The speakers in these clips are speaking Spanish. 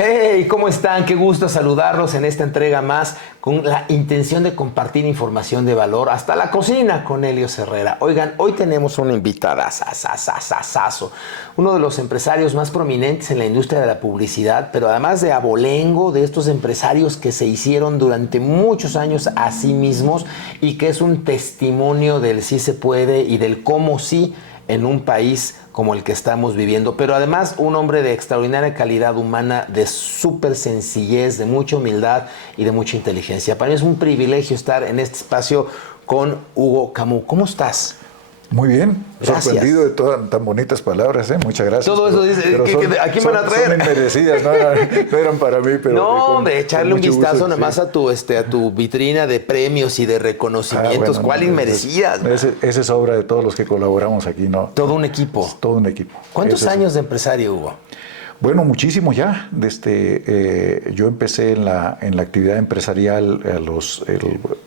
Hey, ¿cómo están? Qué gusto saludarlos en esta entrega más con la intención de compartir información de valor hasta la cocina con Helios Herrera. Oigan, hoy tenemos una invitada, uno de los empresarios más prominentes en la industria de la publicidad, pero además de abolengo, de estos empresarios que se hicieron durante muchos años a sí mismos y que es un testimonio del sí se puede y del cómo sí en un país como el que estamos viviendo, pero además un hombre de extraordinaria calidad humana, de súper sencillez, de mucha humildad y de mucha inteligencia. Para mí es un privilegio estar en este espacio con Hugo Camus. ¿Cómo estás? Muy bien, gracias. Sorprendido de todas tan bonitas palabras, muchas gracias. Todo eso dice, ¿a quién van a traer? Son inmerecidas, no eran para mí, pero... No, hombre, echarle un vistazo nada más a tu vitrina de premios y de reconocimientos, ¿cuál inmerecidas? Esa es obra de todos los que colaboramos aquí, ¿no? Todo un equipo. Todo un equipo. ¿Cuántos años de empresario, Hugo? Bueno, muchísimo ya. Yo empecé en la actividad empresarial,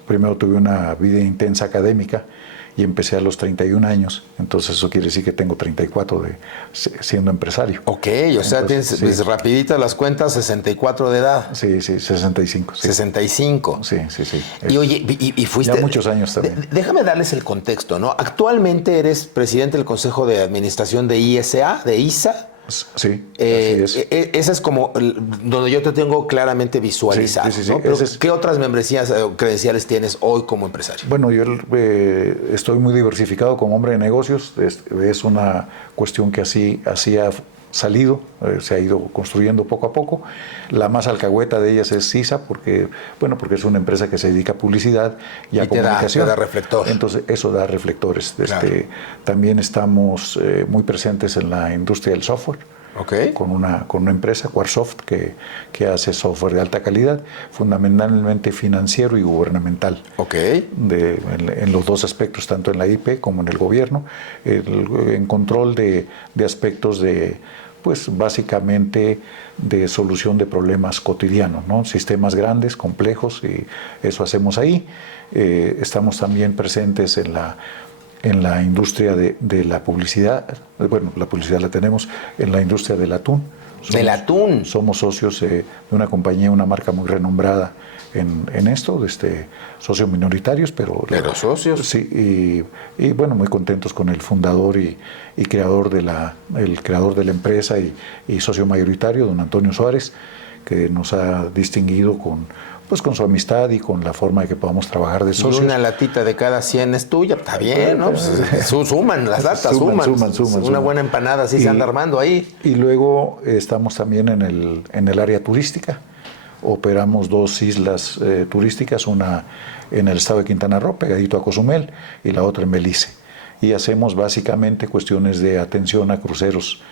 primero tuve una vida intensa académica, y empecé a los 31 años, entonces eso quiere decir que tengo 34 siendo empresario. Ok, o sea, tienes pues, rapiditas las cuentas, 64 de edad. Sí, 65. Sí. 65. Sí. Y oye, y fuiste... Ya muchos años también. Déjame darles el contexto, ¿no? Actualmente eres presidente del Consejo de Administración de ISA, de ISA. Sí, así es. Esa es como donde yo te tengo claramente visualizado. Sí. ¿No? Pero, ¿qué otras membresías o credenciales tienes hoy como empresario? Bueno, yo estoy muy diversificado como hombre de negocios. Es una cuestión que así ha salido, se ha ido construyendo poco a poco. La más alcahueta de ellas es CISA, porque es una empresa que se dedica a publicidad y a comunicación. Te da reflector. Entonces, eso da reflectores. Claro. También estamos muy presentes en la industria del software. Okay. Con una empresa, Quarsoft, que hace software de alta calidad, fundamentalmente financiero y gubernamental. Okay. En los dos aspectos, tanto en la IP como en el gobierno, en control de aspectos pues básicamente de solución de problemas cotidianos, ¿no? Sistemas grandes, complejos, y eso hacemos ahí. Estamos también presentes en la industria de la publicidad. Bueno, la publicidad la tenemos en la industria del atún. ¿Del atún? Somos socios de una compañía, una marca muy renombrada en esto, socios minoritarios, pero socios. Sí, y bueno, muy contentos con el fundador y creador de la empresa y socio mayoritario, don Antonio Suárez, que nos ha distinguido con su amistad y con la forma de que podamos trabajar de socios. Y una latita de cada 100 es tuya, está bien, ¿no? Pues, suman las latas, suman. Una buena empanada así se anda armando ahí. Y luego estamos también en el área turística. Operamos 2 islas turísticas, una en el estado de Quintana Roo, pegadito a Cozumel, y la otra en Belice. Y hacemos básicamente cuestiones de atención a cruceros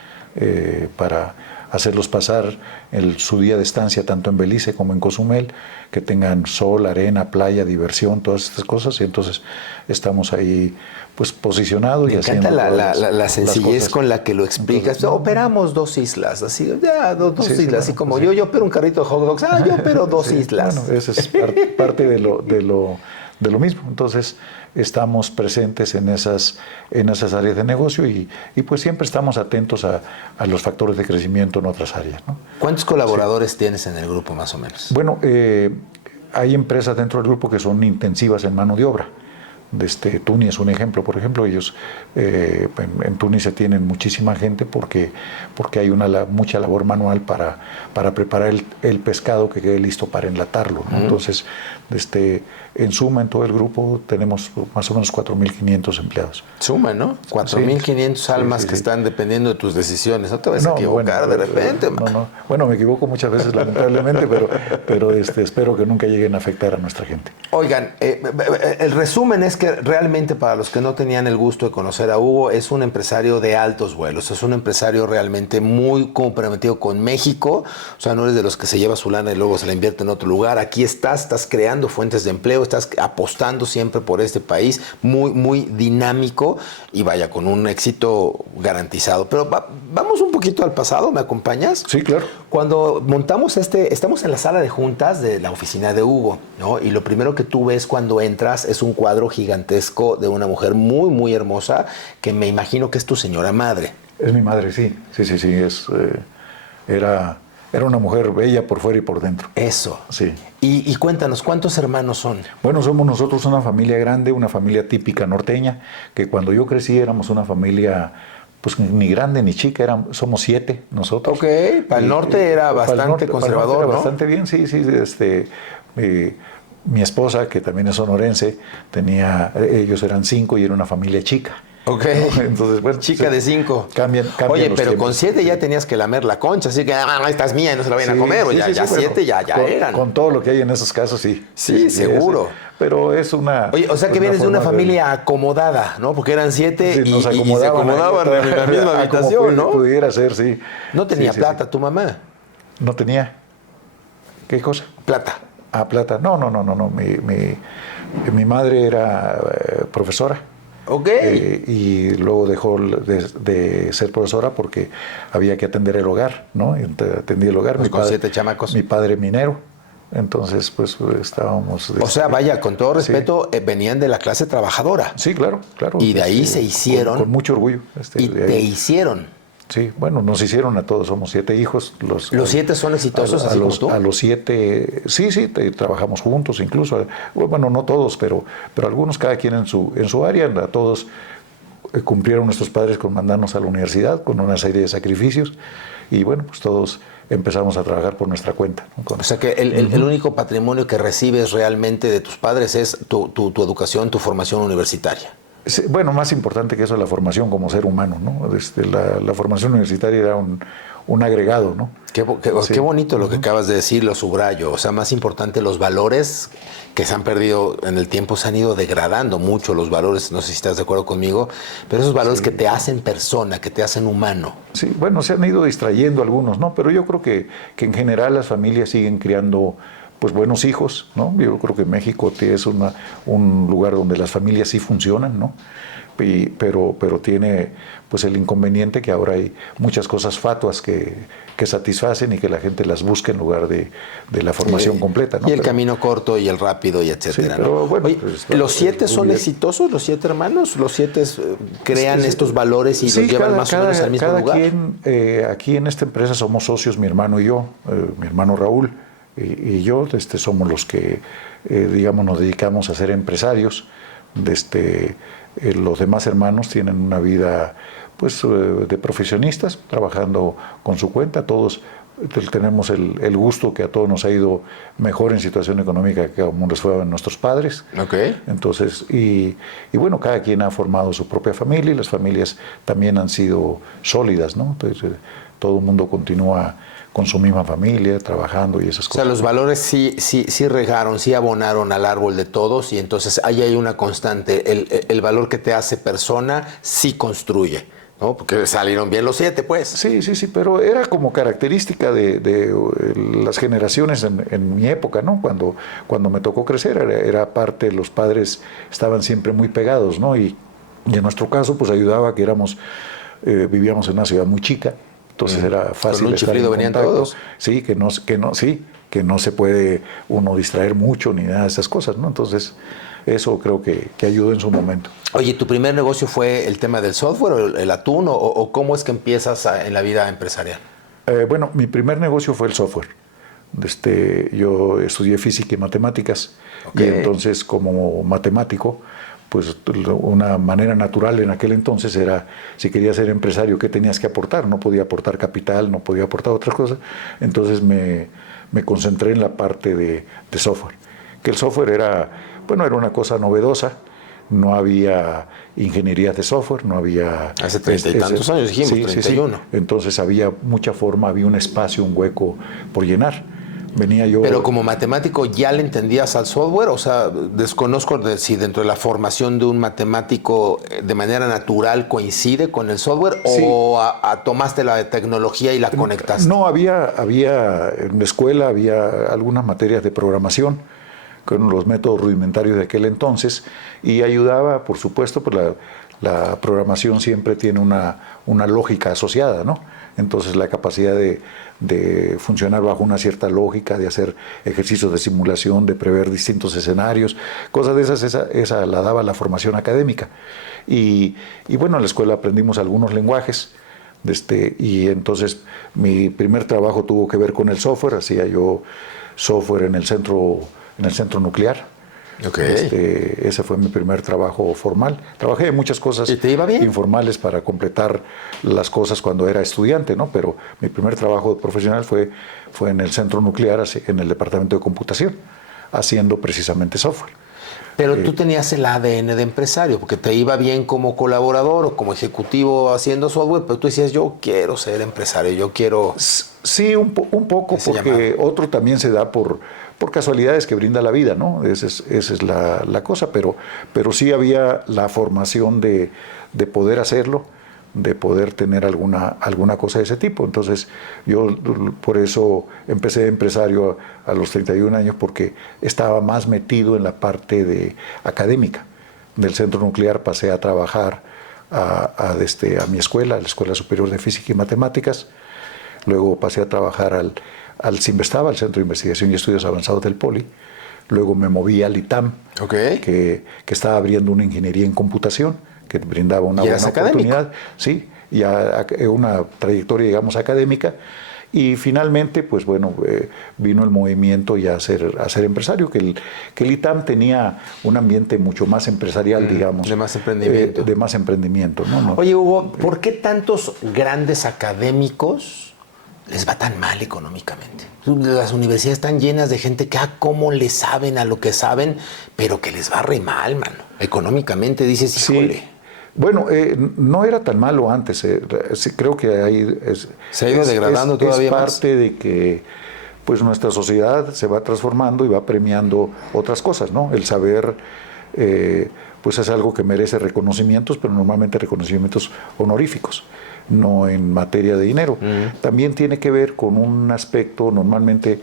para hacerlos pasar su día de estancia tanto en Belice como en Cozumel, que tengan sol, arena, playa, diversión, todas estas cosas. Y entonces estamos ahí pues posicionados. Me encanta la sencillez con la que lo explicas. Entonces, operamos 2 islas, así, ya, dos islas, así como yo opero un carrito de hot dogs, yo opero 2 islas. Bueno, eso es parte de lo mismo. Entonces estamos presentes en esas áreas de negocio y pues siempre estamos atentos a los factores de crecimiento en otras áreas, ¿no? ¿Cuántos colaboradores tienes en el grupo más o menos? Bueno, hay empresas dentro del grupo que son intensivas en mano de obra. Tuni es un ejemplo. Por ejemplo, ellos en Tuni se tienen muchísima gente porque hay mucha labor manual para preparar el pescado que quede listo para enlatarlo, ¿no? Entonces, en suma, en todo el grupo tenemos más o menos 4.500 empleados. Suma, ¿no? 4.500 almas que están dependiendo de tus decisiones. No te vas a equivocar de repente. No. Bueno, me equivoco muchas veces, lamentablemente, pero espero que nunca lleguen a afectar a nuestra gente. Oigan, el resumen es que realmente, para los que no tenían el gusto de conocer a Hugo, es un empresario de altos vuelos, es un empresario realmente muy comprometido con México. O sea, no eres de los que se lleva su lana y luego se la invierte en otro lugar. Aquí estás creando fuentes de empleo, estás apostando siempre por este país, muy, muy dinámico y vaya, con un éxito garantizado. Pero vamos un poquito al pasado, ¿me acompañas? Sí, claro. Cuando montamos estamos en la sala de juntas de la oficina de Hugo, ¿no? Y lo primero que tú ves cuando entras es un cuadro gigantesco de una mujer muy, muy hermosa, que me imagino que es tu señora madre. Es mi madre, sí. Era Era una mujer bella por fuera y por dentro. Eso. Sí. Y cuéntanos, ¿cuántos hermanos son? Bueno, somos nosotros una familia grande, una familia típica norteña, que cuando yo crecí éramos una familia, pues ni grande ni chica, somos 7 nosotros. Ok, para el norte era bastante conservador, ¿no? Bastante bien, sí, sí. Mi esposa, que también es sonorense, ellos eran 5 y era una familia chica. Ok. Entonces, bueno, chica de 5. Cambian Oye, los pero tiempos. con 7 ya tenías que lamer la concha, así que esta es mía y no se la vayan a comer, o ya 7 ya eran. Con todo lo que hay en esos casos, sí. Sí, seguro. Pero es una... Oye, o sea que vienes de una familia acomodada, ¿no? Porque eran 7 sí, y se acomodaban en la misma habitación, como ¿no? Pudiera ser, sí. ¿No tenía Sí, plata tu mamá? No tenía. ¿Qué cosa? Plata. Ah, plata. No. Mi madre era profesora. Ok. Y luego dejó de ser profesora porque había que atender el hogar, ¿no? Y atendía el hogar. Pues con 7 chamacos. Mi padre minero. Entonces, pues estábamos... O sea, vaya, con todo respeto, venían de la clase trabajadora. Sí, claro. Y de ahí se hicieron. Con mucho orgullo. Y te hicieron. Sí, bueno, nos hicieron a todos, somos 7 hijos. ¿Los 7 son exitosos así como tú? A los 7, sí, trabajamos juntos incluso. Bueno, no todos, pero algunos, cada quien en su área. A todos cumplieron nuestros padres con mandarnos a la universidad, con una serie de sacrificios. Y bueno, pues todos empezamos a trabajar por nuestra cuenta, ¿no? O sea que el único patrimonio que recibes realmente de tus padres es tu educación, tu formación universitaria. Bueno, más importante que eso, la formación como ser humano, ¿no? La formación universitaria era un agregado, ¿no? Qué bonito lo que acabas de decir, lo subrayo. O sea, más importante, los valores que se han perdido en el tiempo, se han ido degradando mucho los valores, no sé si estás de acuerdo conmigo, pero esos valores que te hacen persona, que te hacen humano. Sí, bueno, se han ido distrayendo algunos, ¿no? Pero yo creo que en general las familias siguen criando pues buenos hijos, ¿no? Yo creo que México es un lugar donde las familias sí funcionan, ¿no? Pero tiene pues el inconveniente que ahora hay muchas cosas fatuas que satisfacen y que la gente las busca en lugar de la formación completa, ¿no? Y el camino corto y el rápido y etcétera, sí, pero, ¿no? bueno, oye, pues, ¿los 7 son exitosos, los 7 hermanos? ¿Los 7 crean estos valores y los llevan más o menos al mismo lugar? Aquí en esta empresa somos socios, mi hermano y yo, mi hermano Raúl y yo, somos los que, digamos, nos dedicamos a ser empresarios. Los demás hermanos tienen una vida pues de profesionistas, trabajando con su cuenta. Todos tenemos el gusto que a todos nos ha ido mejor en situación económica que como les fue a nuestros padres. Okay. Entonces, y bueno, cada quien ha formado su propia familia y las familias también han sido sólidas, ¿no? Entonces, todo el mundo continúa con su misma familia, trabajando y esas cosas. O sea, los valores sí regaron, sí abonaron al árbol de todos y entonces ahí hay una constante. El valor que te hace persona sí construye, ¿no? Porque salieron bien los 7, pues. Sí, pero era como característica de las generaciones en mi época, ¿no? Cuando me tocó crecer, era parte, los padres estaban siempre muy pegados, ¿no? Y en nuestro caso, pues ayudaba que vivíamos en una ciudad muy chica. Entonces era fácil. ¿Con un chiflido venían todos? Sí, que no se puede uno distraer mucho ni nada de esas cosas, ¿no? Entonces, eso creo que ayudó en su momento. Oye, ¿tu primer negocio fue el tema del software o el atún o cómo es que empiezas en la vida empresarial? Bueno, mi primer negocio fue el software. Yo estudié física y matemáticas. Okay. Y entonces, como matemático, pues una manera natural en aquel entonces era, si querías ser empresario, ¿qué tenías que aportar? No podía aportar capital, no podía aportar otras cosas. Entonces me concentré en la parte de software. Que el software era una cosa novedosa. No había ingeniería de software, no había... Hace 30 y tantos años dijimos, sí, 31. Sí. Entonces había mucha forma, había un espacio, un hueco por llenar. Venía yo... Pero como matemático, ¿ya le entendías al software? O sea, desconozco si dentro de la formación de un matemático de manera natural coincide con el software sí. O tomaste la tecnología y la conectaste. No, había en la escuela había algunas materias de programación con los métodos rudimentarios de aquel entonces y ayudaba, por supuesto, pues la programación siempre tiene una lógica asociada, ¿no? Entonces la capacidad de funcionar bajo una cierta lógica, de hacer ejercicios de simulación, de prever distintos escenarios, cosas de esas, esa la daba la formación académica. Y bueno, en la escuela aprendimos algunos lenguajes Y entonces mi primer trabajo tuvo que ver con el software, hacía yo software en el centro nuclear. Okay. Ese fue mi primer trabajo formal. Trabajé en muchas cosas ¿Y te iba bien? informales para completar las cosas cuando era estudiante, ¿no? Pero mi primer trabajo profesional fue en el centro nuclear, en el departamento de computación, haciendo precisamente software. Pero tú tenías el ADN de empresario, porque te iba bien como colaborador o como ejecutivo haciendo software, pero tú decías, yo quiero ser empresario, yo quiero... Sí, un poco, porque otro también se da por casualidades que brinda la vida, ¿no? Esa es la cosa, pero sí había la formación de poder hacerlo, de poder tener alguna cosa de ese tipo. Entonces, yo por eso empecé de empresario a los 31 años, porque estaba más metido en la parte académica. Del centro nuclear pasé a trabajar a mi escuela, a la Escuela Superior de Física y Matemáticas. Luego pasé a trabajar al CIMBESTAB, al Centro de Investigación y Estudios Avanzados del Poli. Luego me moví al ITAM, que estaba abriendo una ingeniería en computación, que brindaba una buena oportunidad. Sí, ya una trayectoria, digamos, académica. Y finalmente, pues bueno, vino el movimiento ya a ser empresario, que el ITAM tenía un ambiente mucho más empresarial, digamos. De más emprendimiento. De más emprendimiento, ¿no? Oye, Hugo, ¿por qué tantos grandes académicos les va tan mal económicamente? Las universidades están llenas de gente que, cómo le saben a lo que saben, pero que les va re mal, mano. Económicamente dices, híjole. Sí. Bueno, no era tan malo antes. Sí, creo que se ha ido degradando todavía más. Es parte de que pues nuestra sociedad se va transformando y va premiando otras cosas, ¿no? El saber pues es algo que merece reconocimientos, pero normalmente reconocimientos honoríficos, no en materia de dinero. También tiene que ver con un aspecto, normalmente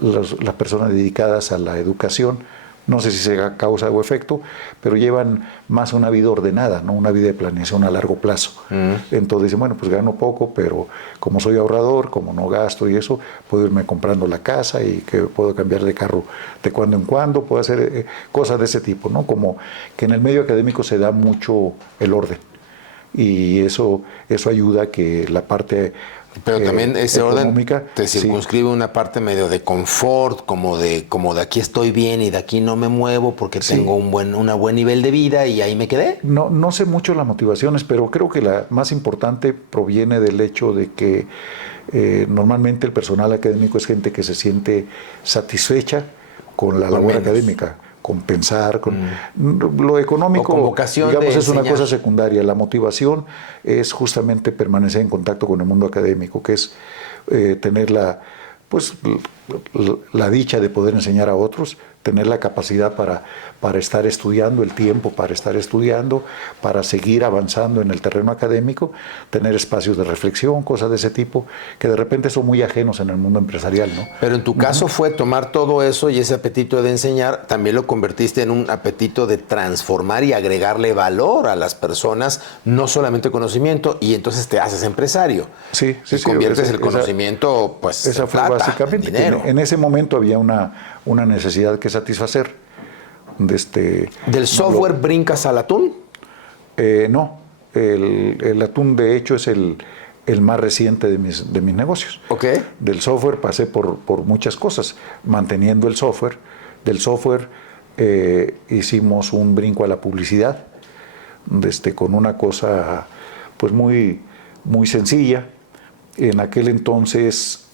las personas dedicadas a la educación, no sé si sea causa o efecto, pero llevan más una vida ordenada, ¿no? Una vida de planeación a largo plazo. Entonces dicen, bueno, pues gano poco, pero como soy ahorrador, como no gasto y eso, puedo irme comprando la casa y que puedo cambiar de carro de cuando en cuando, puedo hacer cosas de ese tipo, ¿no? Como que en el medio académico se da mucho el orden. Y eso ayuda a que la parte pero también ese orden te circunscribe sí. Una parte medio de confort, como de aquí estoy bien y de aquí no me muevo porque tengo un buen nivel de vida y ahí me quedé. No sé mucho las motivaciones, pero creo que la más importante proviene del hecho de que normalmente el personal académico es gente que se siente satisfecha con la labor académica, con pensar, con lo económico, con vocación, digamos, es enseñar. una cosa secundaria. La motivación es justamente permanecer en contacto con el mundo académico, que es tener la dicha de poder enseñar a otros, tener la capacidad para estar estudiando, el tiempo para estar estudiando, para seguir avanzando en el terreno académico, tener espacios de reflexión, cosas de ese tipo, que de repente son muy ajenos en el mundo empresarial, ¿no? Pero en tu caso fue tomar todo eso y ese apetito de enseñar, también lo convertiste en un apetito de transformar y agregarle valor a las personas, no solamente conocimiento, y entonces te haces empresario. Sí. Conviertes el conocimiento, pues, esa en fue plata, básicamente en dinero. En ese momento había una necesidad que satisfacer. ¿Del software brincas al atún? No, el atún de hecho es el más reciente de mis negocios. Okay. Del software pasé por muchas cosas, manteniendo el software. Del software hicimos un brinco a la publicidad, con una cosa pues muy sencilla. En aquel entonces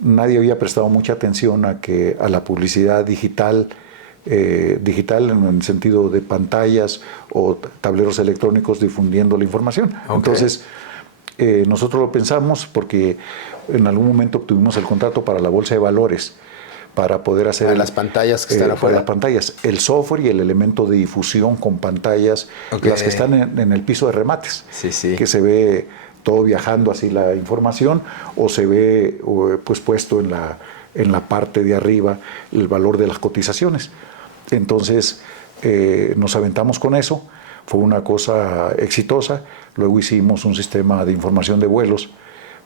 nadie había prestado mucha atención a la publicidad digital, digital en el sentido de pantallas o tableros electrónicos difundiendo la información. Okay. Entonces, nosotros lo pensamos porque en algún momento obtuvimos el contrato para la Bolsa de Valores para poder hacer las pantallas que están afuera. Las pantallas, el software y el elemento de difusión con pantallas, okay. Las que están en el piso de remates, sí. Que se ve todo viajando así la información, o se ve pues puesto en la parte de arriba el valor de las cotizaciones. Entonces nos aventamos con eso, fue una cosa exitosa. Luego hicimos un sistema de información de vuelos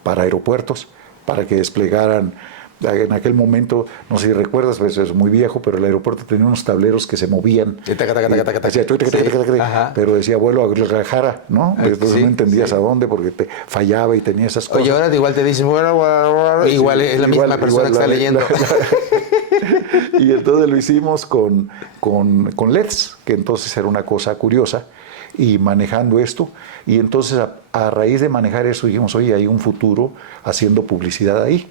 para aeropuertos, para que desplegaran En aquel momento, no sé si recuerdas, pues es muy viejo, pero el aeropuerto tenía unos tableros que se movían. Pero decía vuelo a Guadalajara, ¿no? Entonces no entendías a dónde porque te fallaba y tenía esas cosas. Oye, ahora igual te dicen, igual es la misma persona que está leyendo. Y entonces lo hicimos con LEDs, que entonces era una cosa curiosa, y manejando esto. Y entonces a raíz de manejar eso dijimos, oye, hay un futuro haciendo publicidad ahí.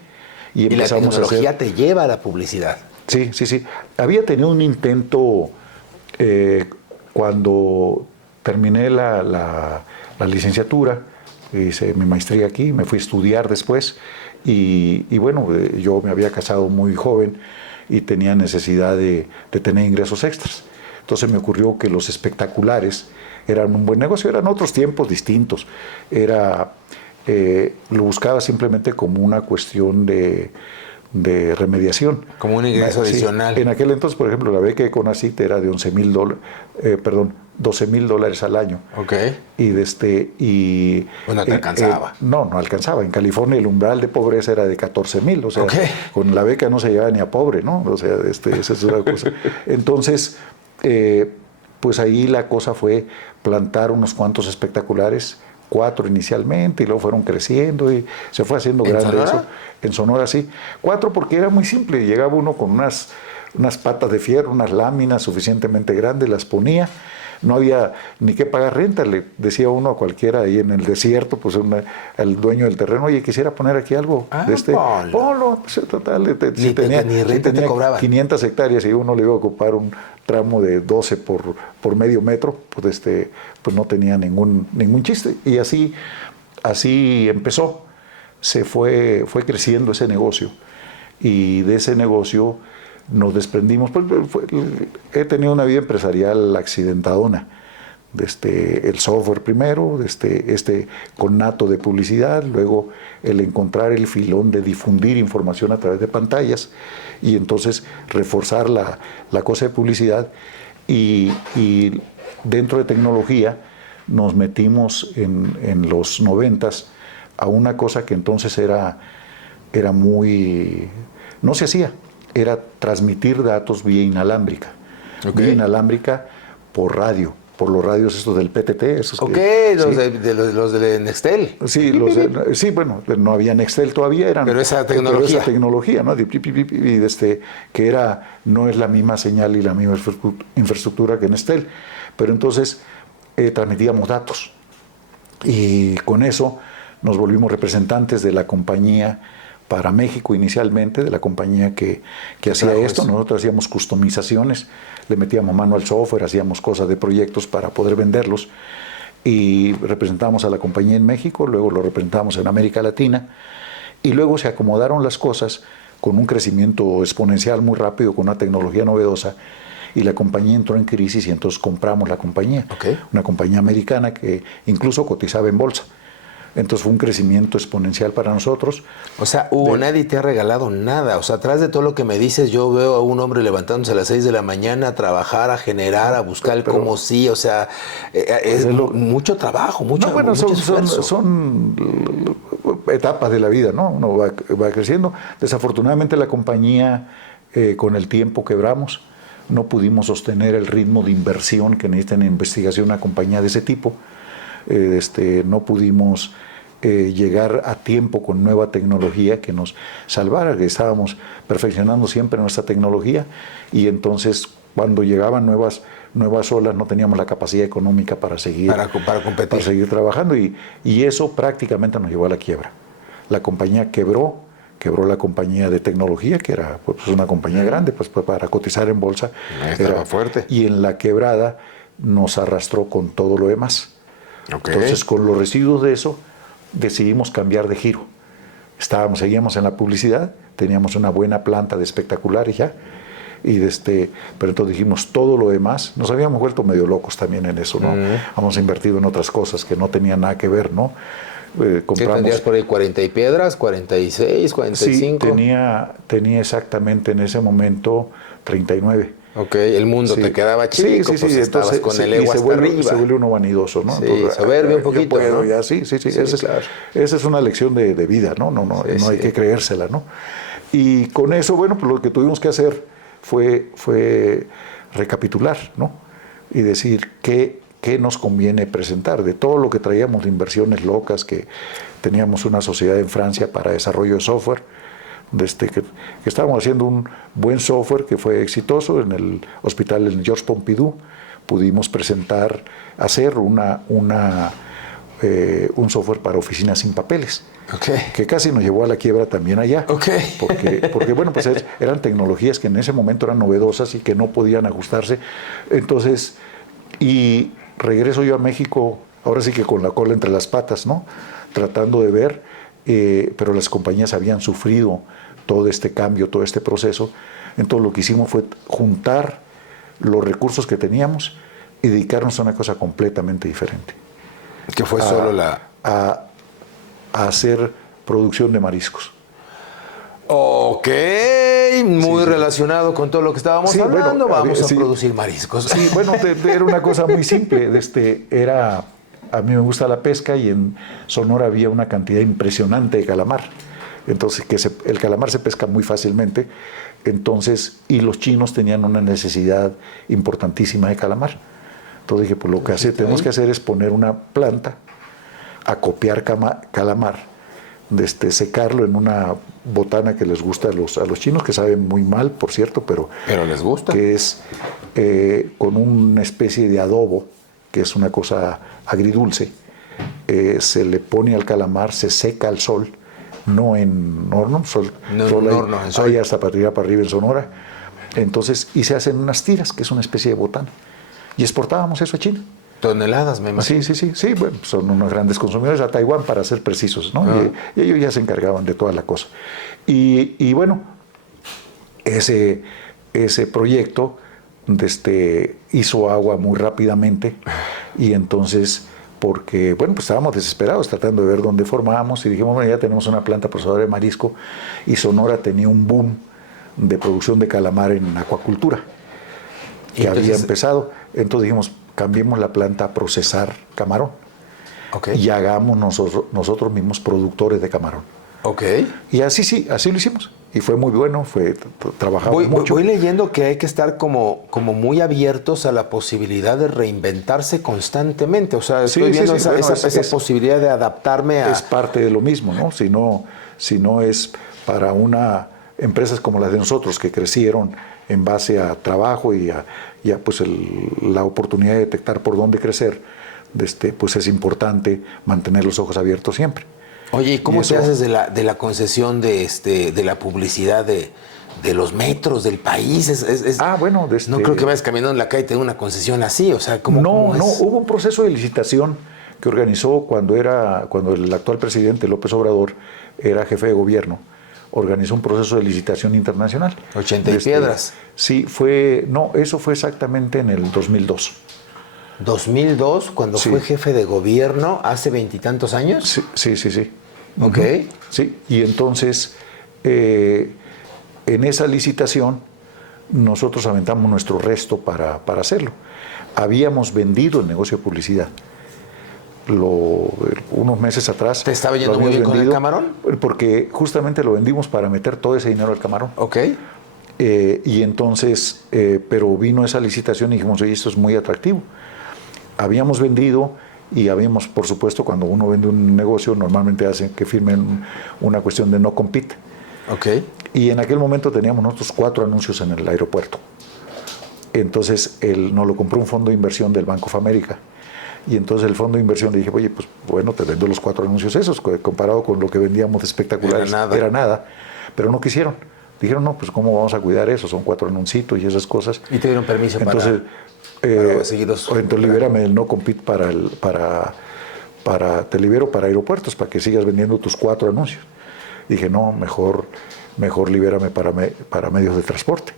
Y empezamos la tecnología te lleva a la publicidad. Sí, sí, sí. Había tenido un intento cuando terminé la licenciatura, hice mi maestría aquí, me fui a estudiar después y bueno, yo me había casado muy joven y tenía necesidad de tener ingresos extras. Entonces me ocurrió que los espectaculares eran un buen negocio, eran otros tiempos distintos. Lo buscaba simplemente como una cuestión de remediación. Como un ingreso adicional. En aquel entonces, por ejemplo, la beca de CONACYT era de $12,000 al año. Ok. Y bueno, te alcanzaba. No alcanzaba. En California el umbral de pobreza era de 14,000. O sea, con la beca no se llegaba ni a pobre, ¿no? O sea, esa es una cosa. Entonces, pues ahí la cosa fue plantar unos cuantos espectaculares, 4 inicialmente, y luego fueron creciendo y se fue haciendo grande eso. En Sonora sí. 4 porque era muy simple. Llegaba uno con unas patas de fierro, unas láminas suficientemente grandes, las ponía. No había ni que pagar renta. Le decía uno a cualquiera ahí en el desierto, pues al dueño del terreno, oye, quisiera poner aquí algo de ponlo. Pues, total, si tenía 500 hectáreas y uno le iba a ocupar un tramo de 12 por medio metro, pues no tenía ningún chiste. Y así empezó. Se fue creciendo ese negocio. Y de ese negocio nos desprendimos. He tenido una vida empresarial accidentadona. El software primero, connato de publicidad, luego el encontrar el filón de difundir información a través de pantallas y entonces reforzar la cosa de publicidad. Y dentro de tecnología nos metimos en los 90s a una cosa que entonces era muy... no se hacía. Era transmitir datos vía inalámbrica. Vía inalámbrica por radio, por los radios estos del PTT. Esos los de Nextel. Sí, bueno, no había Nextel todavía. Pero esa tecnología. ¿no? Que no es la misma señal y la misma infraestructura que Nextel. Pero entonces transmitíamos datos. Y con eso nos volvimos representantes de la compañía para México inicialmente, de la compañía que hacía esto. Nosotros hacíamos customizaciones, le metíamos mano al software, hacíamos cosas de proyectos para poder venderlos y representamos a la compañía en México, luego lo representamos en América Latina y luego se acomodaron las cosas con un crecimiento exponencial muy rápido, con una tecnología novedosa y la compañía entró en crisis y entonces compramos la compañía, una compañía americana que incluso cotizaba en bolsa. Entonces fue un crecimiento exponencial para nosotros. O sea, Hugo, nadie te ha regalado nada. O sea, atrás de todo lo que me dices, yo veo a un hombre levantándose a las 6 de la mañana a trabajar, a generar, a buscar el cómo sí. O sea, es mucho trabajo, mucho esfuerzo. Son etapas de la vida, ¿no? Uno va creciendo. Desafortunadamente la compañía, con el tiempo quebramos. No pudimos sostener el ritmo de inversión que necesita en investigación una compañía de ese tipo. No pudimos llegar a tiempo con nueva tecnología que nos salvara, que estábamos perfeccionando siempre nuestra tecnología y entonces cuando llegaban nuevas olas no teníamos la capacidad económica para seguir, competir. Para seguir trabajando y eso prácticamente nos llevó a la quiebra. La compañía quebró la compañía de tecnología, que era pues, una compañía grande, pues para cotizar en bolsa. Estaba fuerte. Y en la quebrada nos arrastró con todo lo demás. Entonces, con los residuos de eso, decidimos cambiar de giro. Seguíamos en la publicidad, teníamos una buena planta de espectaculares ya, pero entonces dijimos todo lo demás. Nos habíamos vuelto medio locos también en eso, ¿no? Hemos invertido en otras cosas que no tenían nada que ver, ¿no? ¿Qué tendrías por ahí? ¿40 y piedras? ¿46? ¿45? Sí, tenía exactamente en ese momento 39. El mundo te quedaba chico, pues estabas con el ego hasta arriba. Se vuelve uno vanidoso, ¿no? Sí, entonces, soberbio un poquito, puedo, ¿no? Ya, sí. Esa es una lección de vida, ¿no? No hay que creérsela, ¿no? Y con eso, bueno, pues lo que tuvimos que hacer fue recapitular, ¿no? Y decir qué nos conviene presentar. De todo lo que traíamos de inversiones locas, que teníamos una sociedad en Francia para desarrollo de software, que estábamos haciendo un buen software que fue exitoso en el hospital en Georges Pompidou. Pudimos hacer un software para oficinas sin papeles, que casi nos llevó a la quiebra también allá, porque bueno, pues eran tecnologías que en ese momento eran novedosas y que no podían ajustarse. Entonces, y regreso yo a México, ahora sí que con la cola entre las patas, ¿no? Tratando de ver, pero las compañías habían sufrido todo este cambio, todo este proceso. Entonces lo que hicimos fue juntar los recursos que teníamos y dedicarnos a una cosa completamente diferente. Que fue solo a hacer producción de mariscos. Ok, muy relacionado con todo lo que estábamos hablando. Bueno, vamos a producir mariscos. Sí, bueno, era una cosa muy simple. A mí me gusta la pesca y en Sonora había una cantidad impresionante de calamar. Entonces, el calamar se pesca muy fácilmente. Entonces, y los chinos tenían una necesidad importantísima de calamar. Entonces dije, pues lo que tenemos que hacer es poner una planta, acopiar calamar, secarlo en una botana que les gusta a los chinos, que saben muy mal, por cierto, pero les gusta. Que es con una especie de adobo, que es una cosa agridulce. Se le pone al calamar, se seca al sol, no en horno, hay hasta para tirar para arriba en Sonora. Entonces, y se hacen unas tiras, que es una especie de botana. Y exportábamos eso a China. Toneladas, me imagino. Sí, bueno, son unos grandes consumidores, a Taiwán para ser precisos, ¿no? Y ellos ya se encargaban de toda la cosa. Y bueno, ese proyecto hizo agua muy rápidamente, y entonces, porque, bueno, pues estábamos desesperados tratando de ver dónde formábamos, y dijimos, bueno, ya tenemos una planta procesadora de marisco, y Sonora tenía un boom de producción de calamar en acuacultura, que había empezado. Entonces dijimos, cambiemos la planta a procesar camarón. Y hagamos nosotros mismos productores de camarón. Y así lo hicimos. Y fue muy bueno, trabajamos mucho. Voy leyendo que hay que estar como muy abiertos a la posibilidad de reinventarse constantemente. O sea, estoy viendo esa posibilidad de adaptarme a... Es parte de lo mismo, ¿no? Si no es para empresas como las de nosotros, que crecieron en base a trabajo y a pues la oportunidad de detectar por dónde crecer, pues es importante mantener los ojos abiertos siempre. Oye, ¿y cómo te haces de la concesión de la publicidad de los metros del país? Bueno, no creo que vayas caminando en la calle y tengas una concesión así, o sea, ¿cómo es? No, hubo un proceso de licitación que organizó cuando el actual presidente López Obrador era jefe de gobierno. Organizó un proceso de licitación internacional. 80 y piedras. Sí, eso fue exactamente en el 2002. ¿2002, cuando fue jefe de gobierno, hace veintitantos años? Sí. Ok. Sí, y entonces, en esa licitación, nosotros aventamos nuestro resto para hacerlo. Habíamos vendido el negocio de publicidad. Unos meses atrás. ¿Te estaba yendo muy bien con el camarón? Porque justamente lo vendimos para meter todo ese dinero al camarón. Y entonces, pero vino esa licitación y dijimos, oye, esto es muy atractivo. Habíamos vendido y por supuesto, cuando uno vende un negocio, normalmente hacen que firmen una cuestión de no compete. Y en aquel momento teníamos nosotros 4 anuncios en el aeropuerto. Entonces, nos lo compró un fondo de inversión del Bank of America. Y entonces el fondo de inversión le dije, oye, pues bueno, te vendo los 4 anuncios esos, comparado con lo que vendíamos de espectaculares. Era nada. Pero no quisieron. Dijeron, no, pues ¿cómo vamos a cuidar eso? Son 4 anuncitos y esas cosas. Y te dieron permiso entonces, para seguirlos. Entonces libérame del no compete te libero para aeropuertos, para que sigas vendiendo tus 4 anuncios. Dije, no, mejor libérame para medios de transporte,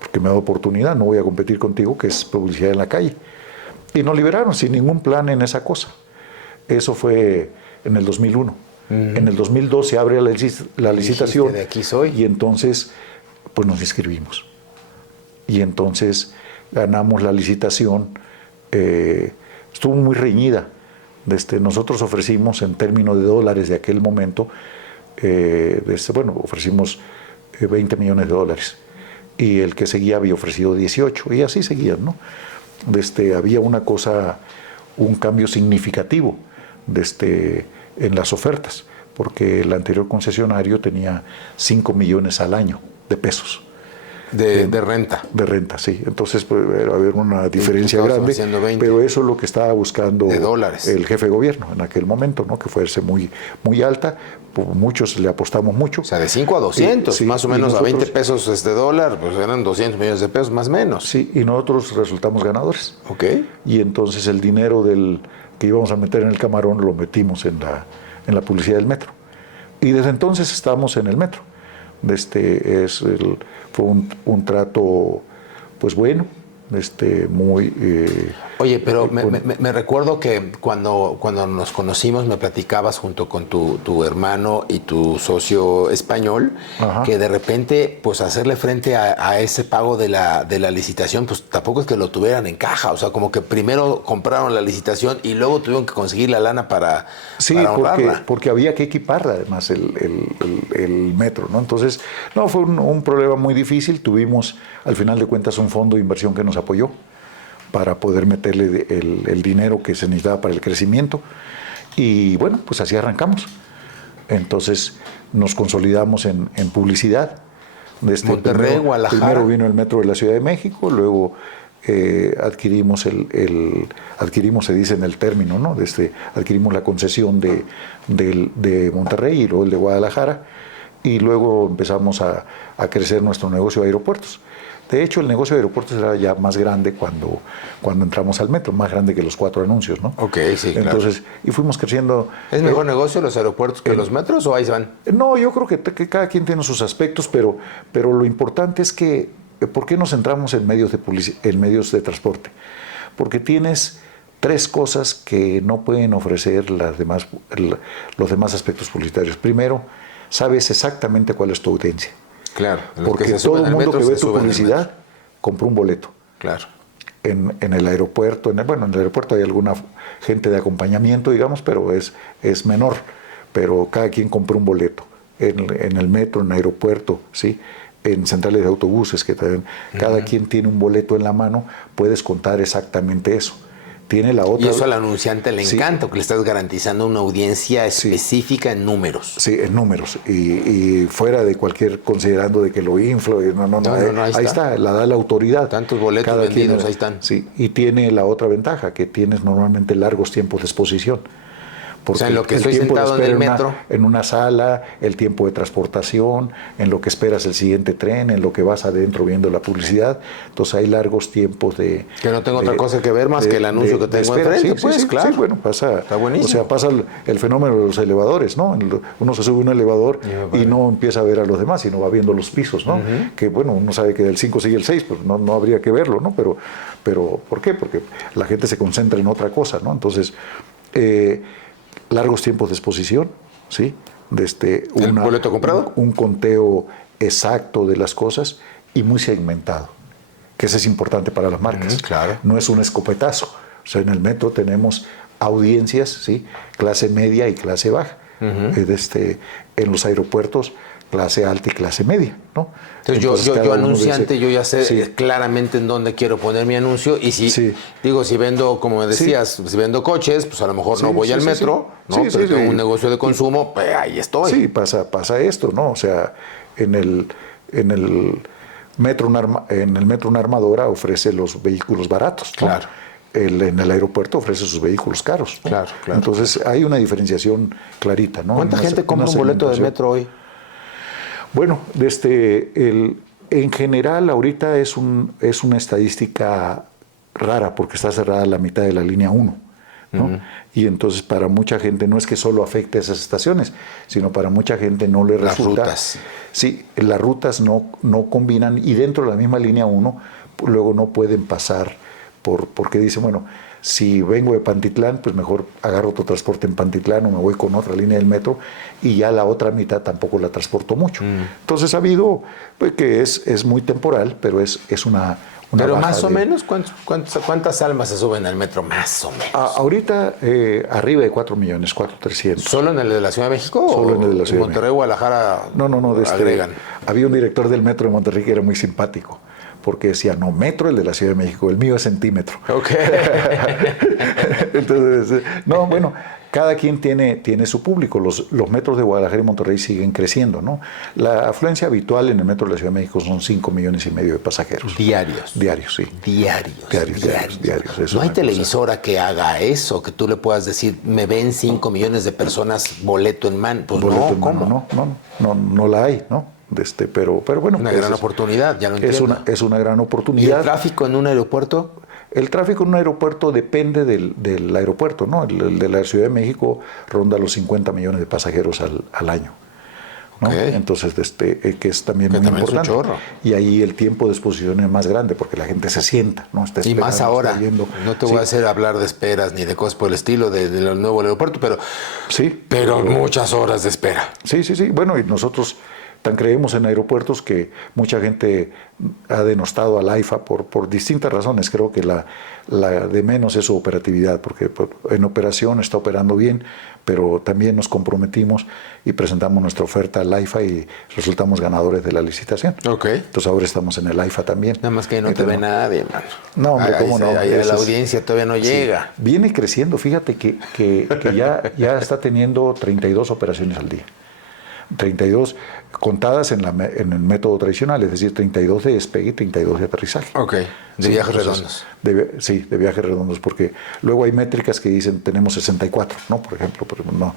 porque me da oportunidad, no voy a competir contigo, que es publicidad en la calle. Y nos liberaron sin ningún plan en esa cosa. Eso fue en el 2001. En el 2002 se abre la licitación. De aquí soy. Y entonces, pues nos inscribimos. Y entonces ganamos la licitación. Estuvo muy reñida. Nosotros ofrecimos, en términos de dólares de aquel momento, ofrecimos $20 millones. Y el que seguía había ofrecido 18, y así seguían, ¿no? Había un cambio significativo en las ofertas, porque el anterior concesionario tenía 5 millones al año de pesos. De renta. De renta, sí. Entonces puede haber una diferencia grande, pero eso es lo que estaba buscando de dólares. El jefe de gobierno en aquel momento, ¿no? Que fuese muy, muy alta. Muchos le apostamos mucho. O sea, de 5 a 200, sí, más o menos nosotros, a 20 pesos de dólar, pues eran 200 millones de pesos, más o menos. Sí, y nosotros resultamos ganadores. Ok. Y entonces el dinero que íbamos a meter en el camarón lo metimos en la publicidad del metro. Y desde entonces estamos en el metro. Fue un trato, pues bueno, muy... Oye, pero me recuerdo que cuando nos conocimos me platicabas junto con tu hermano y tu socio español, ajá, que de repente, pues hacerle frente a ese pago de la licitación, pues tampoco es que lo tuvieran en caja, o sea, como que primero compraron la licitación y luego tuvieron que conseguir la lana para honrarla. Porque había que equipar además el metro, ¿no? Entonces, no, fue un problema muy difícil. Tuvimos, al final de cuentas, un fondo de inversión que nos apoyó para poder meterle el dinero que se necesitaba para el crecimiento. Y bueno, pues así arrancamos. Entonces nos consolidamos en publicidad. Monterrey, Guadalajara. Primero vino el metro de la Ciudad de México, luego adquirimos se dice en el término, ¿no? Adquirimos la concesión de Monterrey y luego el de Guadalajara, y luego empezamos a crecer nuestro negocio de aeropuertos. De hecho, el negocio de aeropuertos era ya más grande cuando entramos al metro, más grande que los 4 anuncios, ¿no? Ok, sí, entonces, claro. Y fuimos creciendo. ¿Es mejor negocio los aeropuertos que los metros o ahí van? No, yo creo que cada quien tiene sus aspectos, pero lo importante es que, ¿por qué nos centramos en medios de transporte? Porque tienes 3 cosas que no pueden ofrecer los demás aspectos publicitarios. Primero, sabes exactamente cuál es tu audiencia. Claro, porque todo el mundo que ve tu publicidad compró un boleto. Claro. En el aeropuerto, en el aeropuerto hay alguna gente de acompañamiento, digamos, pero es menor. Pero cada quien compró un boleto. En el metro, en el aeropuerto, ¿sí? En centrales de autobuses, que también, cada quien tiene un boleto en la mano, puedes contar exactamente eso. Tiene la otra. Y eso al anunciante le encanta, que le estás garantizando una audiencia específica en números. Sí, en números. Y fuera de cualquier, considerando de que lo inflo, ahí está, la da la autoridad. Tantos boletos vendidos, ahí están. Sí, y tiene la otra ventaja, que tienes normalmente largos tiempos de exposición. Porque o sea, en lo que estoy sentado en el metro. En una sala, el tiempo de transportación, en lo que esperas el siguiente tren, en lo que vas adentro viendo la publicidad. Entonces hay largos tiempos de... Que no tengo otra cosa que ver más que el anuncio que tengo enfrente. Sí, claro. Sí, bueno, pasa... Está buenísimo. O sea, pasa el fenómeno de los elevadores, ¿no? Uno se sube a un elevador y no empieza a ver a los demás, sino va viendo los pisos, ¿no? Que bueno, uno sabe que del 5 sigue el 6, pues no habría que verlo, ¿no? Pero ¿por qué? Porque la gente se concentra en otra cosa, ¿no? Entonces... largos tiempos de exposición, ¿sí? ¿El boleto comprado? Un conteo exacto de las cosas y muy segmentado, que eso es importante para las marcas. Claro. No es un escopetazo. O sea, en el metro tenemos audiencias, ¿sí? Clase media y clase baja. En los aeropuertos, clase alta y clase media, ¿no? Entonces yo anunciante, yo ya sé claramente en dónde quiero poner mi anuncio y si vendo, como me decías, si vendo coches, pues a lo mejor no voy al metro, ¿no? Pero tengo un negocio de consumo, pues ahí estoy. Sí, pasa esto, ¿no? O sea, en el metro una armadora ofrece los vehículos baratos, ¿no? Claro. En el aeropuerto ofrece sus vehículos caros, ¿no? Claro. Entonces hay una diferenciación clarita, ¿no? ¿Cuánta gente compra un boleto de metro hoy? Bueno, en general ahorita es una estadística rara porque está cerrada la mitad de la línea 1, ¿no? Y entonces para mucha gente no es que solo afecte a esas estaciones, sino para mucha gente no le resulta. Las rutas. Sí, las rutas no combinan y dentro de la misma línea 1 luego no pueden pasar porque dicen, bueno, Si vengo de Pantitlán, pues mejor agarro otro transporte en Pantitlán o me voy con otra línea del metro y ya la otra mitad tampoco la transporto mucho. Entonces ha habido, pues que es muy temporal, pero es una Pero baja más o menos, ¿cuántas almas se suben al metro? Más o menos. Ahorita arriba de 4 millones, 4.300.000. ¿Solo en el de la Ciudad de México? Solo en el de la Ciudad de Monterrey, Guadalajara. No, agregan. Había un director del metro de Monterrey que era muy simpático, porque decía, no, metro el de la Ciudad de México, el mío es centímetro. Ok. Entonces, no, bueno, cada quien tiene su público. Los metros de Guadalajara y Monterrey siguen creciendo, ¿no? La afluencia habitual en el metro de la Ciudad de México son 5,5 millones de pasajeros. Diarios. Diarios, sí. Diarios. Es No hay una televisora que haga eso, que tú le puedas decir, me ven 5 millones de personas, boleto en mano. Pues boleto no, en ¿cómo? mano, no la hay, ¿no? Pero bueno. Una gran oportunidad, ya lo entiendo. Es una gran ¿Y oportunidad. el tráfico en un aeropuerto? El tráfico en un aeropuerto depende del aeropuerto, ¿no? El de la Ciudad de México ronda los 50 millones de pasajeros al año, ¿no? Okay. Entonces, que es también Que muy también importante. es un chorro. Y ahí el tiempo de exposición es más grande porque la gente se sienta, ¿no? Está Y más esperando, ahora, está viendo. no te voy a hacer hablar de esperas ni de cosas por el estilo del nuevo aeropuerto, pero muchas horas de espera. Sí. Bueno, y nosotros tan creemos en aeropuertos que mucha gente ha denostado al AIFA por distintas razones. Creo que la de menos es su operatividad, porque en operación está operando bien, pero también nos comprometimos y presentamos nuestra oferta al AIFA y resultamos ganadores de la licitación. Ok. Entonces ahora estamos en el AIFA también. Nada más que no te ve nadie, hermano. No, hombre, ¿cómo no? La audiencia todavía no llega. Sí, viene creciendo. Fíjate que ya está teniendo 32 operaciones al día. 32 contadas en el método tradicional, es decir, 32 de despegue y 32 de aterrizaje. Ok, de viajes redondos. De viajes redondos, porque luego hay métricas que dicen tenemos 64, ¿no? Por ejemplo, pero no,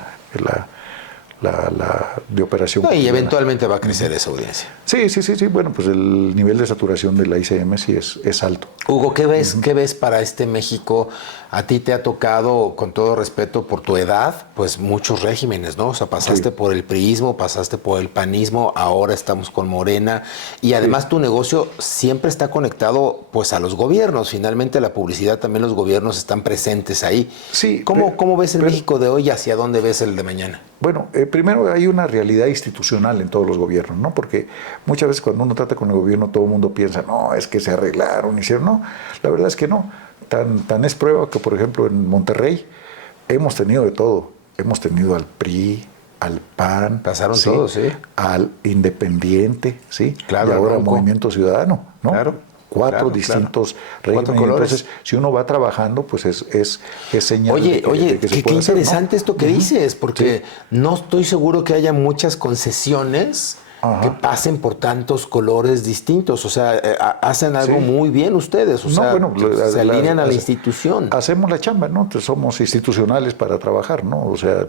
la de operación. No, y eventualmente va a crecer esa audiencia. Sí. Bueno, pues el nivel de saturación de la ICM sí es alto. Hugo, ¿qué ves para este México? A ti te ha tocado, con todo respeto por tu edad, pues muchos regímenes, ¿no? O sea, pasaste por el priismo, pasaste por el panismo, ahora estamos con Morena, y además tu negocio siempre está conectado pues a los gobiernos. Finalmente la publicidad, también los gobiernos están presentes ahí. Sí. ¿Cómo ves el México de hoy y hacia dónde ves el de mañana? Bueno, primero hay una realidad institucional en todos los gobiernos, ¿no? Porque muchas veces cuando uno trata con el gobierno todo el mundo piensa, no, es que se arreglaron, hicieron. No, la verdad es que no. Tan es prueba que, por ejemplo, en Monterrey hemos tenido de todo. Hemos tenido al PRI, al PAN. Pasaron todos, ¿sí? Al Independiente, ¿sí? Claro, y ahora Ronco. Movimiento Ciudadano, ¿no? Claro. Cuatro distintos regímenes. 4 colores. Entonces, si uno va trabajando, pues es señal Oye, de que se qué puede hacer, interesante ¿no? esto que dices, porque no estoy seguro que haya muchas concesiones que pasen por tantos colores distintos. O sea, hacen algo muy bien ustedes. O sea, se alinean a la institución. Hacemos la chamba, ¿no? Entonces, somos institucionales para trabajar, ¿no? O sea,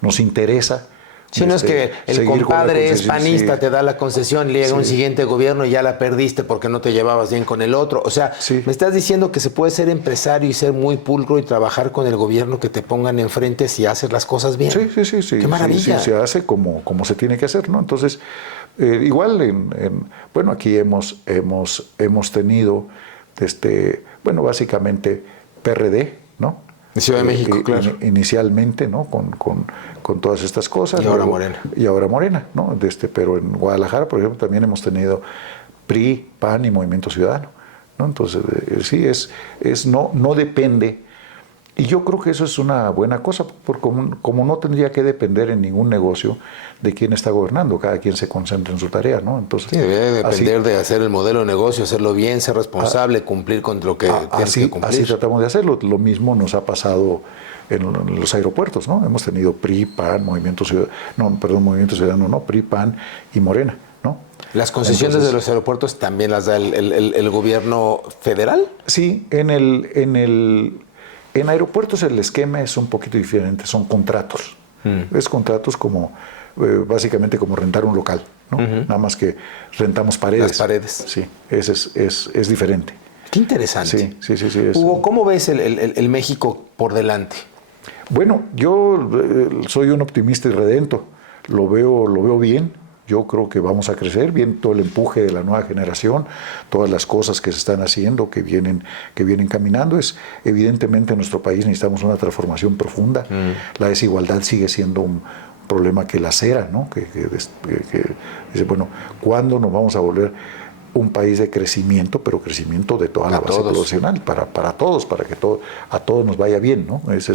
nos interesa. Si no es que el compadre es panista, sí. te da la concesión, llega un siguiente gobierno y ya la perdiste porque no te llevabas bien con el otro. O sea, me estás diciendo que se puede ser empresario y ser muy pulcro y trabajar con el gobierno que te pongan enfrente si haces las cosas bien. Sí. ¡Qué maravilla! Sí, se hace como se tiene que hacer, ¿no? Entonces, igual, bueno, aquí hemos tenido, bueno, básicamente PRD, ¿no? Ciudad de México, claro. Inicialmente, ¿no? Con todas estas cosas. Y ahora Morena. Y ahora Morena, ¿no? Pero en Guadalajara, por ejemplo, también hemos tenido PRI, PAN y Movimiento Ciudadano, ¿no? Entonces, sí, no depende. Y yo creo que eso es una buena cosa, porque como no tendría que depender en ningún negocio de quién está gobernando, cada quien se concentra en su tarea, ¿no? Entonces, sí, debe depender de hacer el modelo de negocio, hacerlo bien, ser responsable, cumplir con lo que tienes que cumplir. Así tratamos de hacerlo. Lo mismo nos ha pasado en los aeropuertos, ¿no? Hemos tenido PRI, PAN, Movimiento Ciudadano, no, PRI, PAN y Morena, ¿no? ¿Las concesiones de los aeropuertos también las da el gobierno federal? Sí, en aeropuertos el esquema es un poquito diferente, son contratos. Es contratos como, básicamente como rentar un local, ¿no? Nada más que rentamos paredes. Las paredes. Sí, es diferente. Qué interesante. Sí. Hugo, ¿cómo ves el México por delante? Bueno, yo soy un optimista y redento. Lo veo bien. yo creo que vamos a crecer, bien todo el empuje de la nueva generación, todas las cosas que se están haciendo, que vienen caminando. Evidentemente en nuestro país necesitamos una transformación profunda. La desigualdad sigue siendo un problema que lacera, ¿no? Que dice, bueno, ¿cuándo nos vamos a volver un país de crecimiento, pero crecimiento de toda la base poblacional, para todos, para que a todos nos vaya bien, ¿no? Ese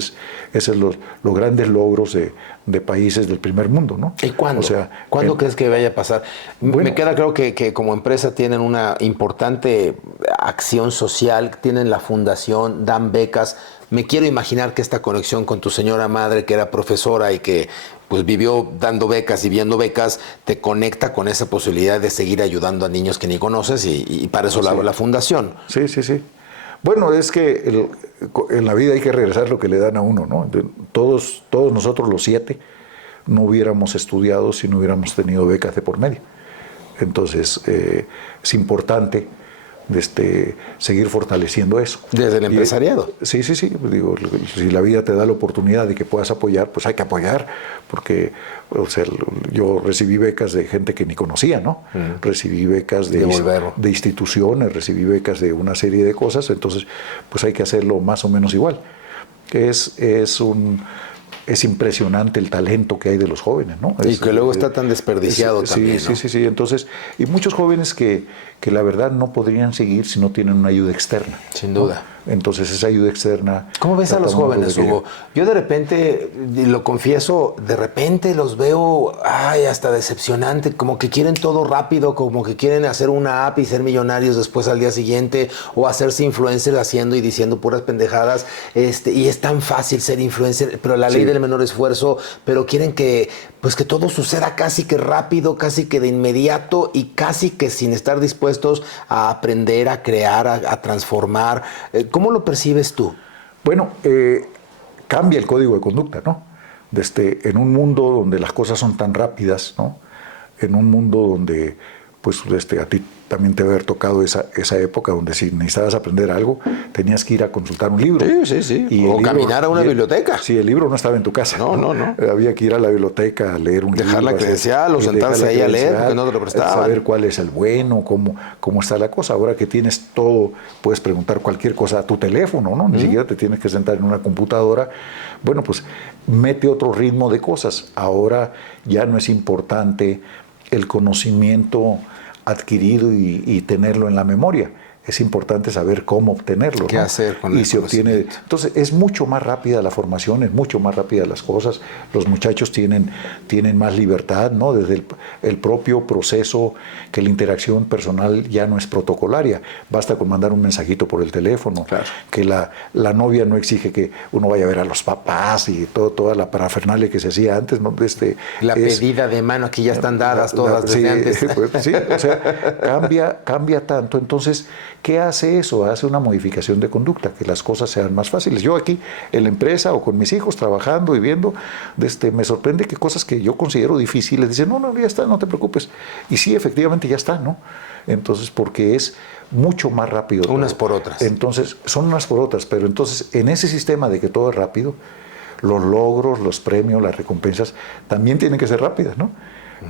es los grandes logros de países del primer mundo, ¿no? ¿Y cuándo? O sea, ¿cuándo crees que vaya a pasar? Bueno, me queda claro que como empresa tienen una importante acción social, tienen la fundación, dan becas. Me quiero imaginar que esta conexión con tu señora madre, que era profesora y que pues vivió dando becas y viendo becas, te conecta con esa posibilidad de seguir ayudando a niños que ni conoces y para eso la fundación. Sí, sí, sí. Bueno, es que en la vida hay que regresar lo que le dan a uno, ¿no? Todos nosotros los 7 no hubiéramos estudiado si no hubiéramos tenido becas de por medio. Entonces, es importante seguir fortaleciendo eso. Desde el empresariado. Sí, sí, sí. Digo, si la vida te da la oportunidad de que puedas apoyar, pues hay que apoyar, porque o sea, yo recibí becas de gente que ni conocía, ¿no? Recibí becas de instituciones, recibí becas de una serie de cosas, entonces pues hay que hacerlo más o menos igual. Es impresionante el talento que hay de los jóvenes, ¿no? Y que luego está tan desperdiciado también, sí, ¿no? sí. Entonces, y muchos jóvenes que la verdad no podrían seguir si no tienen una ayuda externa. Sin duda. ¿No? Entonces, esa ayuda externa... ¿Cómo ves a los jóvenes, Hugo? Yo de repente, y lo confieso, de repente los veo, hasta decepcionante, como que quieren todo rápido, como que quieren hacer una app y ser millonarios después al día siguiente, o hacerse influencer haciendo y diciendo puras pendejadas, y es tan fácil ser influencer, pero la ley del menor esfuerzo, pero quieren que todo suceda casi que rápido, casi que de inmediato y casi que sin estar dispuestos a aprender, a crear, a transformar. ¿Cómo lo percibes tú? Bueno, cambia el código de conducta, ¿no? En un mundo donde las cosas son tan rápidas, ¿no? En un mundo donde, pues, a ti también te debe haber tocado esa época donde si necesitabas aprender algo, tenías que ir a consultar un libro. Sí. Y o caminar a una biblioteca. Sí, el libro no estaba en tu casa. No. Había que ir a la biblioteca a leer un libro. Dejar la credencial o sentarse ahí a leer porque no te lo prestaban. Saber cuál es el bueno, cómo está la cosa. Ahora que tienes todo, puedes preguntar cualquier cosa a tu teléfono, ¿no? Ni siquiera te tienes que sentar en una computadora. Bueno, pues mete otro ritmo de cosas. Ahora ya no es importante el conocimiento adquirido y tenerlo en la memoria. Es importante saber cómo obtenerlo. ¿Qué hacer con el conocimiento? Entonces, es mucho más rápida la formación, es mucho más rápida las cosas. Los muchachos tienen más libertad, ¿no? Desde el propio proceso, que la interacción personal ya no es protocolaria. Basta con mandar un mensajito por el teléfono. Claro. Que la novia no exige que uno vaya a ver a los papás y toda la parafernalia que se hacía antes, ¿no? Pedida de mano, aquí ya están dadas todas desde antes. Pues, sí, o sea, cambia tanto. Entonces, ¿qué hace eso? Hace una modificación de conducta, que las cosas sean más fáciles. Yo aquí, en la empresa o con mis hijos, trabajando y viendo, me sorprende que cosas que yo considero difíciles, dicen, no, ya está, no te preocupes. Y sí, efectivamente ya está, ¿no? Entonces, porque es mucho más rápido. Unas por otras. Entonces, son unas por otras, pero entonces, en ese sistema de que todo es rápido, los logros, los premios, las recompensas, también tienen que ser rápidas, ¿no?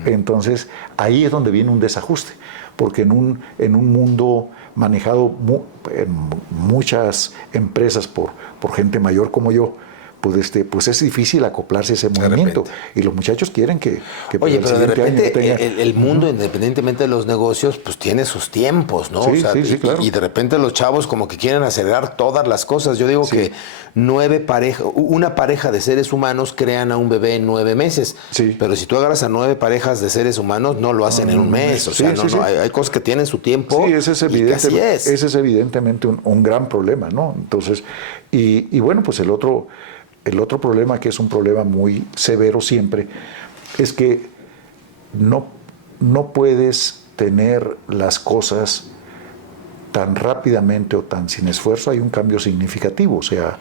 Entonces, ahí es donde viene un desajuste, porque en un mundo manejado en muchas empresas por gente mayor como yo, pues es difícil acoplarse a ese movimiento. Y los muchachos quieren que Oye, pero de repente el mundo, independientemente de los negocios, pues tiene sus tiempos, ¿no? Sí, claro. Y de repente los chavos como que quieren acelerar todas las cosas. Yo digo que una pareja de seres humanos crean a un bebé en 9 meses. Sí. Pero si tú agarras a 9 parejas de seres humanos, no lo hacen en un mes. O sea, hay cosas que tienen su tiempo. Sí, ese es evidentemente un gran problema, ¿no? Entonces, y bueno, pues el otro problema, que es un problema muy severo siempre, es que no puedes tener las cosas tan rápidamente o tan sin esfuerzo. Hay un cambio significativo. O sea,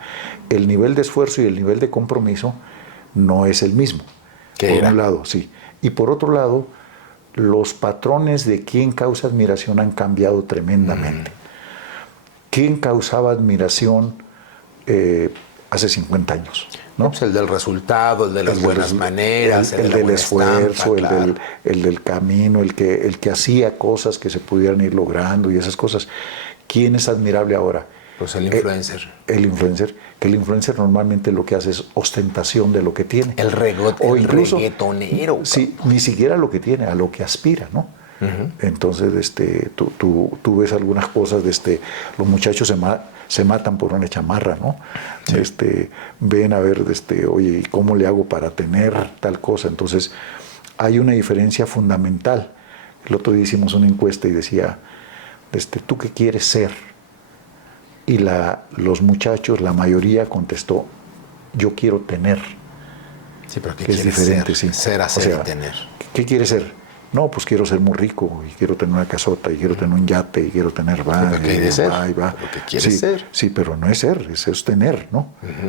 el nivel de esfuerzo y el nivel de compromiso no es el mismo. Por un lado, sí. Y por otro lado, los patrones de quién causa admiración han cambiado tremendamente. ¿Quién causaba admiración hace 50 años, ¿no? Pues el del resultado, el de las buenas maneras, el de la del buena esfuerzo, estampa, claro. el del camino, el que hacía cosas que se pudieran ir logrando y esas cosas. ¿Quién es admirable ahora? Pues el influencer. El influencer, que el influencer normalmente lo que hace es ostentación de lo que tiene. El reggaetonero. Sí, ni siquiera lo que tiene, a lo que aspira, ¿no? Entonces, tú ves algunas cosas, los muchachos se matan por una chamarra, ¿no? Sí. Ven a ver, oye, ¿cómo le hago para tener tal cosa? Entonces, hay una diferencia fundamental. El otro día hicimos una encuesta y decía, ¿tú qué quieres ser? Y los muchachos, la mayoría contestó, yo quiero tener. Sí, pero ¿qué que es quieres diferente, ser? sí. Ser, hacer y tener. ¿Qué quieres ser? No, pues quiero ser muy rico, y quiero tener una casota, y quiero tener un yate, y quiero tener ¿Pero qué quieres ser? Lo que quieres ser. Sí, pero no es ser, es tener, ¿no?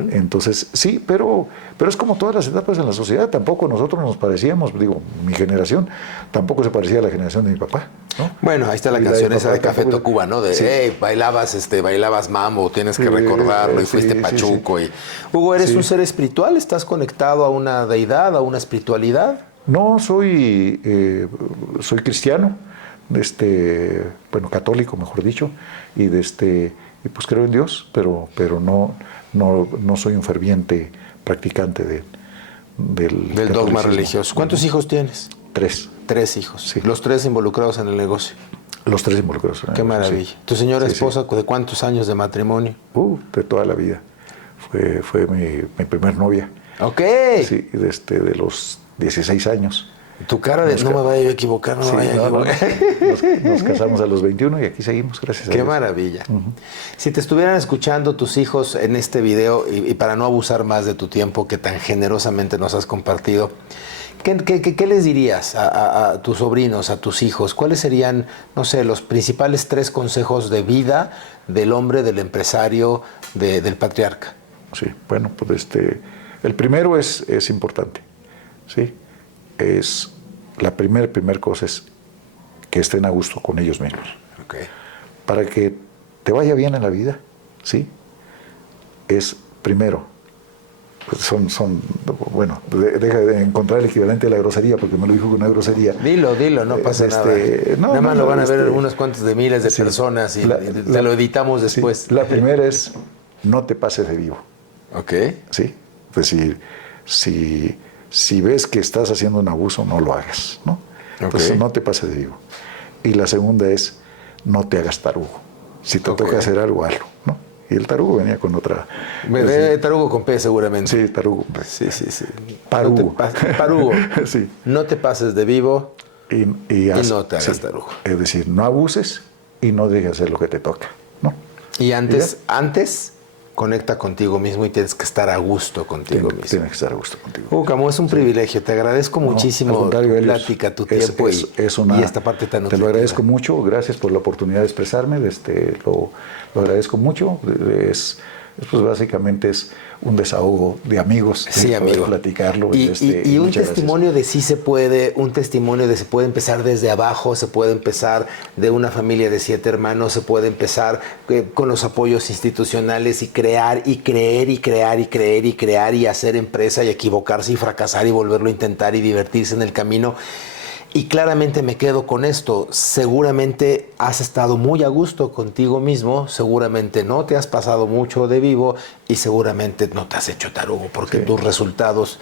Entonces, sí, pero es como todas las etapas en la sociedad. Tampoco nosotros nos parecíamos, digo, mi generación tampoco se parecía a la generación de mi papá, ¿no? Bueno, ahí está la canción esa de Café Tacuba, ¿no? De, sí. Hey, bailabas mambo, tienes que recordarlo, y fuiste pachuco. Sí. Y... Hugo, ¿eres un ser espiritual? ¿Estás conectado a una deidad, a una espiritualidad? No, soy cristiano, bueno, católico, mejor dicho, y pues creo en Dios, pero no soy un ferviente practicante del dogma religioso. ¿Cuántos hijos tienes? 3. 3 hijos. Sí. Los 3 involucrados en el negocio. Los 3 involucrados en el negocio. Qué maravilla. Sí. ¿Tu señora esposa de cuántos años de matrimonio? De toda la vida. Fue mi primer novia. Ok. Sí, de los 16 años. Tu cara de no me vaya a equivocar, no me vaya a equivocar. Nos casamos a los 21 y aquí seguimos, gracias a Dios. Qué maravilla. Si te estuvieran escuchando tus hijos en este video, y para no abusar más de tu tiempo que tan generosamente nos has compartido, ¿qué les dirías a tus sobrinos, a tus hijos? ¿Cuáles serían, no sé, los principales 3 consejos de vida del hombre, del empresario, del patriarca? Sí, bueno, pues el primero es importante, ¿sí? La primera cosa es que estén a gusto con ellos mismos. Okay. Para que te vaya bien en la vida, ¿sí? Es primero, bueno, deja de encontrar el equivalente a la grosería porque me lo dijo con una grosería. Dilo, no pasa nada. Nada más lo van a ver unos cuantos de miles de personas y te lo editamos después. Sí, la primera es no te pases de vivo. Ok. Sí, es decir, si ves que estás haciendo un abuso, no lo hagas, ¿no? Entonces no te pases de vivo. Y la segunda es, no te hagas tarugo. Si te toca hacer algo, hazlo, ¿no? Y el tarugo venía con otra... tarugo con P seguramente. Sí, tarugo con P. Sí. Parugo. Parugo. Sí. No te pases de vivo y no te hagas sí. tarugo. Es decir, no abuses y no dejes hacer lo que te toca, ¿no? Y antes conecta contigo mismo y tienes que estar a gusto contigo mismo. Tienes que estar a gusto contigo. Hugo Camus, es un privilegio. Te agradezco muchísimo tu plática, tu tiempo y esta parte tan nutritiva. Te lo agradezco mucho. Gracias por la oportunidad de expresarme. Lo agradezco mucho. Pues básicamente es un desahogo de amigos. Sí, amigo. Platicarlo. Y un testimonio de sí se puede, un testimonio de se puede empezar desde abajo, se puede empezar de una familia de 7 hermanos, se puede empezar con los apoyos institucionales y crear y creer y crear y creer y crear y hacer empresa y equivocarse y fracasar y volverlo a intentar y divertirse en el camino. Y claramente me quedo con esto, seguramente has estado muy a gusto contigo mismo, seguramente no te has pasado mucho de vivo y seguramente no te has hecho tarugo porque tus resultados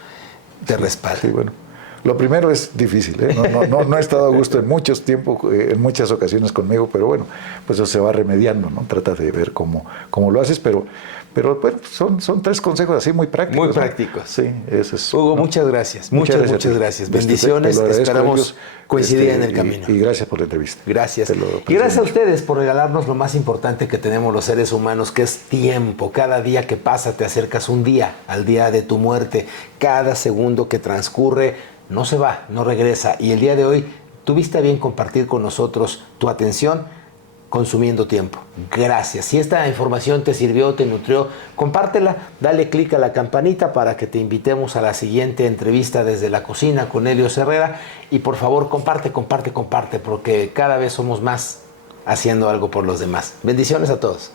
te respaldan. Sí, bueno. Lo primero es difícil, ¿eh? No he estado a gusto en en muchas ocasiones conmigo, pero bueno, pues eso se va remediando, ¿no? Trata de ver cómo lo haces, pero bueno, son 3 consejos así muy prácticos. Muy prácticos. ¿No? Sí, eso es. Hugo, muchas gracias. Muchas gracias. Bendiciones. Esperamos coincidir en el camino. Y gracias por la entrevista. Gracias. Y gracias a ustedes por regalarnos lo más importante que tenemos los seres humanos, que es tiempo. Cada día que pasa te acercas un día al día de tu muerte. Cada segundo que transcurre no se va, no regresa. Y el día de hoy tuviste a bien compartir con nosotros tu atención consumiendo tiempo. Gracias. Si esta información te sirvió, te nutrió, compártela, dale clic a la campanita para que te invitemos a la siguiente entrevista desde la cocina con Helios Herrera. Y por favor, comparte, porque cada vez somos más haciendo algo por los demás. Bendiciones a todos.